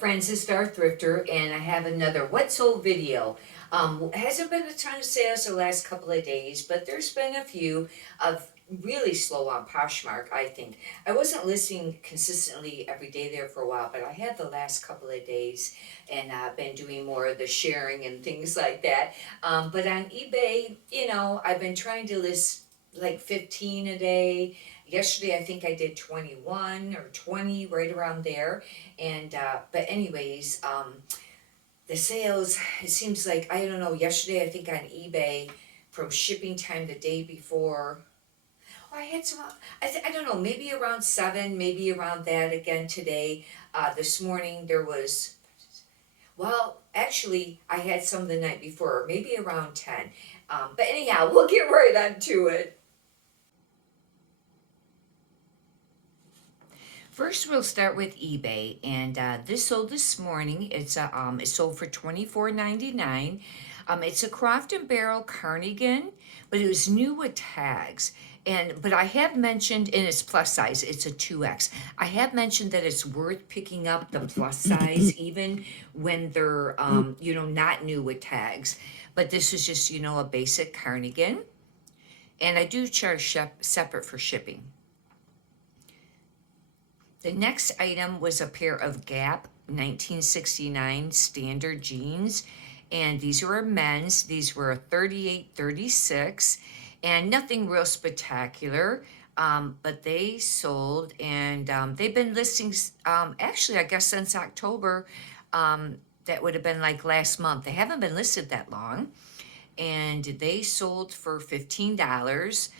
friends, it's Star Thrifter, and I have another What Sold video. Hasn't been a ton of sales the last couple of days, but there's been a few of really slow on Poshmark, I think. I wasn't listing consistently every day there for a while, but I had the last couple of days, and I've been doing more of the sharing and things like that. But on eBay, I've been trying to list like 15 a day. Yesterday, I think I did 21 or 20, right around there. And but anyways, the sales, it seems like, I don't know, yesterday I think on eBay, from shipping time the day before, I had some, I don't know, maybe around 7, maybe around that again today. This morning there was, well, actually I had some the night before, maybe around 10. But anyhow, we'll get right on to it. First, we'll start with eBay, and this sold this morning. It sold for $24.99. It's a Croft and Barrel cardigan, but it was new with tags. But I have mentioned, and it's plus size. It's a 2X. I have mentioned that it's worth picking up the plus size, even when they're not new with tags. But this is just a basic cardigan, and I do charge separate for shipping. The next item was a pair of Gap 1969 standard jeans, and these were men's. These were 38, 36, and nothing real spectacular, but they sold, and they've been listing, actually, I guess since October. That would have been like last month. They haven't been listed that long, and they sold for $15.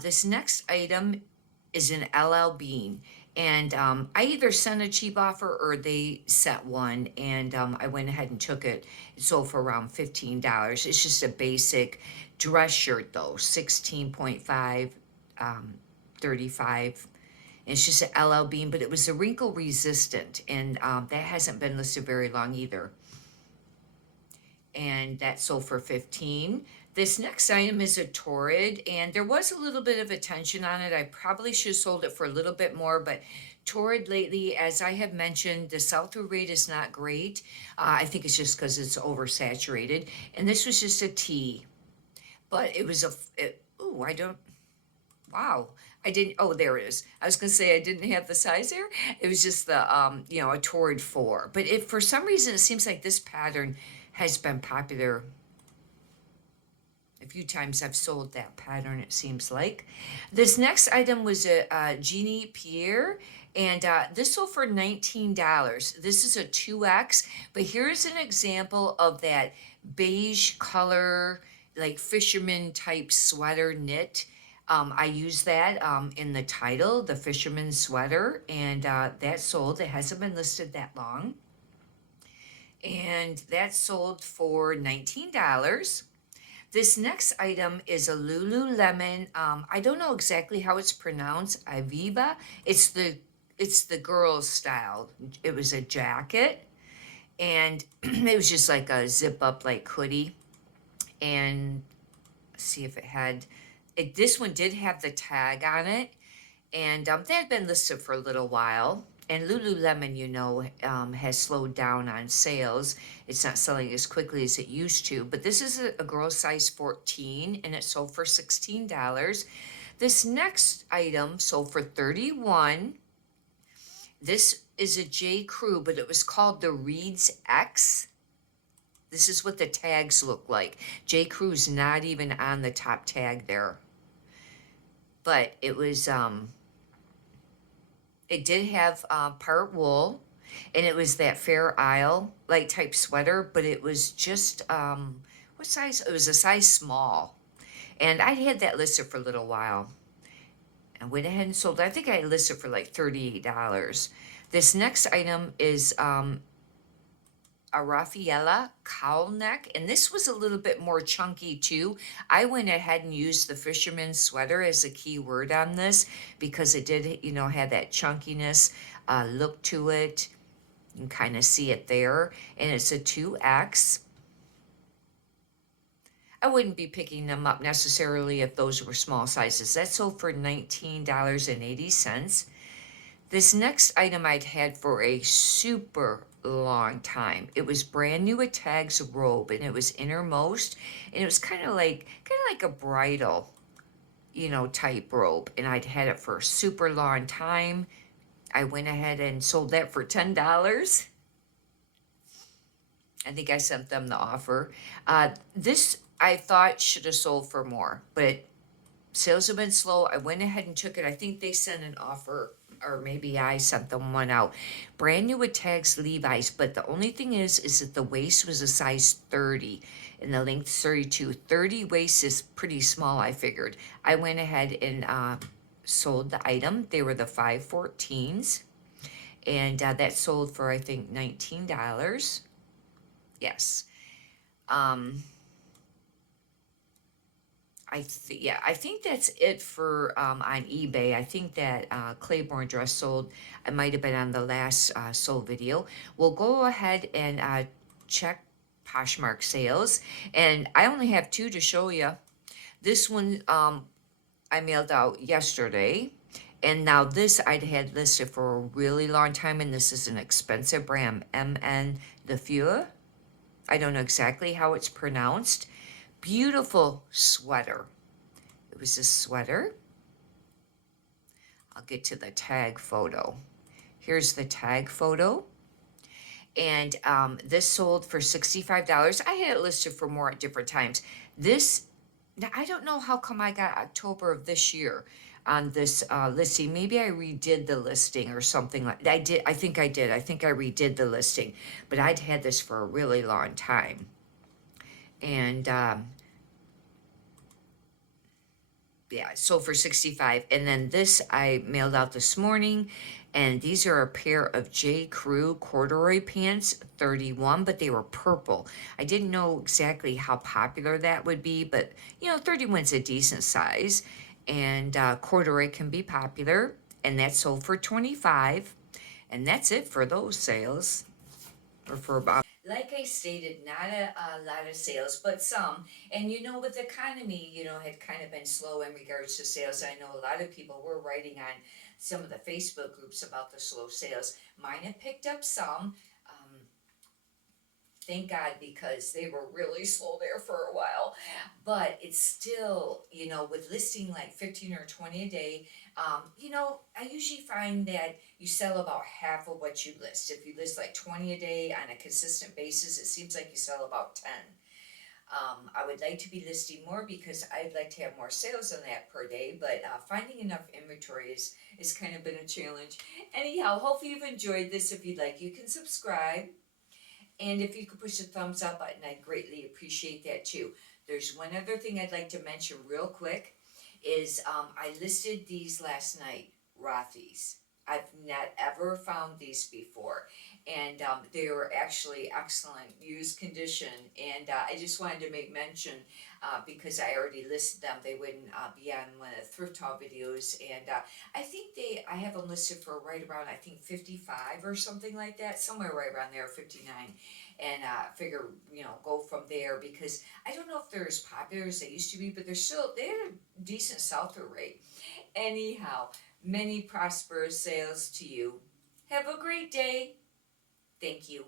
This next item is an LL Bean. And I either sent a cheap offer or they set one, and I went ahead and took it. It sold for around $15. It's just a basic dress shirt, though, 16.5, 35. It's just an LL Bean, but it was a wrinkle resistant, and that hasn't been listed very long either. And that sold for $15. This next item is a Torrid, and there was a little bit of attention on it. I probably should have sold it for a little bit more, but Torrid lately, as I have mentioned, the sell-through rate is not great. I think it's just because it's oversaturated. And this was just a tee, but it was wow. I didn't, oh, there it is. I was going to say I didn't have the size there. It was just the, a Torrid 4. But for some reason, it seems like this pattern has been popular. A few times I've sold that pattern, it seems like. This next item was a Jeannie Pierre, and this sold for $19. This is a 2X, but here's an example of that beige color, like fisherman type sweater knit. I use that in the title, the fisherman sweater, and that sold. It hasn't been listed that long. And that sold for $19. This next item is a Lululemon. I don't know exactly how it's pronounced. Aviva. It's the girls' style. It was a jacket, and it was just like a zip up like hoodie. And let's see if it had. This one did have the tag on it, and they had been listed for a little while. And Lululemon, has slowed down on sales. It's not selling as quickly as it used to. But this is a girl size 14, and it sold for $16. This next item sold for $31. This is a J. Crew, but it was called the Reeds X. This is what the tags look like. J. Crew's not even on the top tag there. But it was... It did have part wool, and it was that Fair Isle like type sweater, but it was just what size? It was a size small, and I had that listed for a little while. I went ahead and sold it. I think I listed for like $38. This next item is a Raffaella cowl neck, and this was a little bit more chunky too. I went ahead and used the fisherman sweater as a key word on this because it did, have that chunkiness look to it. You can kind of see it there, and it's a 2X. I wouldn't be picking them up necessarily if those were small sizes. That sold for $19.80. This next item I'd had for a super long time. It was brand new, a Tag's robe, and it was innermost, and it was kind of like a bridal, type robe, and I'd had it for a super long time. I went ahead and sold that for $10. I think I sent them the offer. This I thought should have sold for more, but sales have been slow. I went ahead and took it. I think they sent an offer, or maybe I sent them one out. Brand new with tags, Levi's, but the only thing is that the waist was a size 30 and the length 32. 30 waist is pretty small, I figured. I went ahead and sold the item. They were the 514s, and that sold for, I think, $19. Yes. Um, yeah, I think that's it for on eBay. I think that Claiborne dress sold. I might have been on the last sold video. We'll go ahead and check Poshmark sales, and I only have two to show you. This one I mailed out yesterday, and now this I'd had listed for a really long time, and this is an expensive brand, MN the Fure. I don't know exactly how it's pronounced. Beautiful sweater. It was a sweater. I'll get to the tag photo. Here's the tag photo. And this sold for $65. I had it listed for more at different times. This, now I don't know how come I got October of this year on this listing. Maybe I redid the listing or something like that. I did. I think I did. I think I redid the listing. But I'd had this for a really long time. And yeah, sold for 65. And then this I mailed out this morning, and these are a pair of J. Crew corduroy pants, 31, but they were purple. I didn't know exactly how popular that would be, but 31's a decent size, and corduroy can be popular, and that sold for 25. And that's it for those sales, or for about, like I stated, not a lot of sales, but some. And with the economy, had kind of been slow in regards to sales. I know a lot of people were writing on some of the Facebook groups about the slow sales. Mine have picked up some. Thank God, because they were really slow there for a while. But it's still, with listing like 15 or 20 a day, I usually find that you sell about half of what you list. If you list like 20 a day on a consistent basis, it seems like you sell about 10. I would like to be listing more because I'd like to have more sales on that per day, but finding enough inventory is kind of been a challenge. Anyhow, hopefully you've enjoyed this. If you'd like, you can subscribe. And if you could push the thumbs up button, I'd greatly appreciate that too. There's one other thing I'd like to mention real quick is I listed these last night, Rothy's. I've not ever found these before, and they were actually excellent used condition, and I just wanted to make mention because I already listed them. They wouldn't be on one of the thrift haul videos, and I have them listed for right around, I think, 55 or something like that, somewhere right around there, 59, and figure, go from there, because I don't know if they're as popular as they used to be, but they had a decent sell-through rate. Anyhow, many prosperous sales to you. Have a great day. Thank you.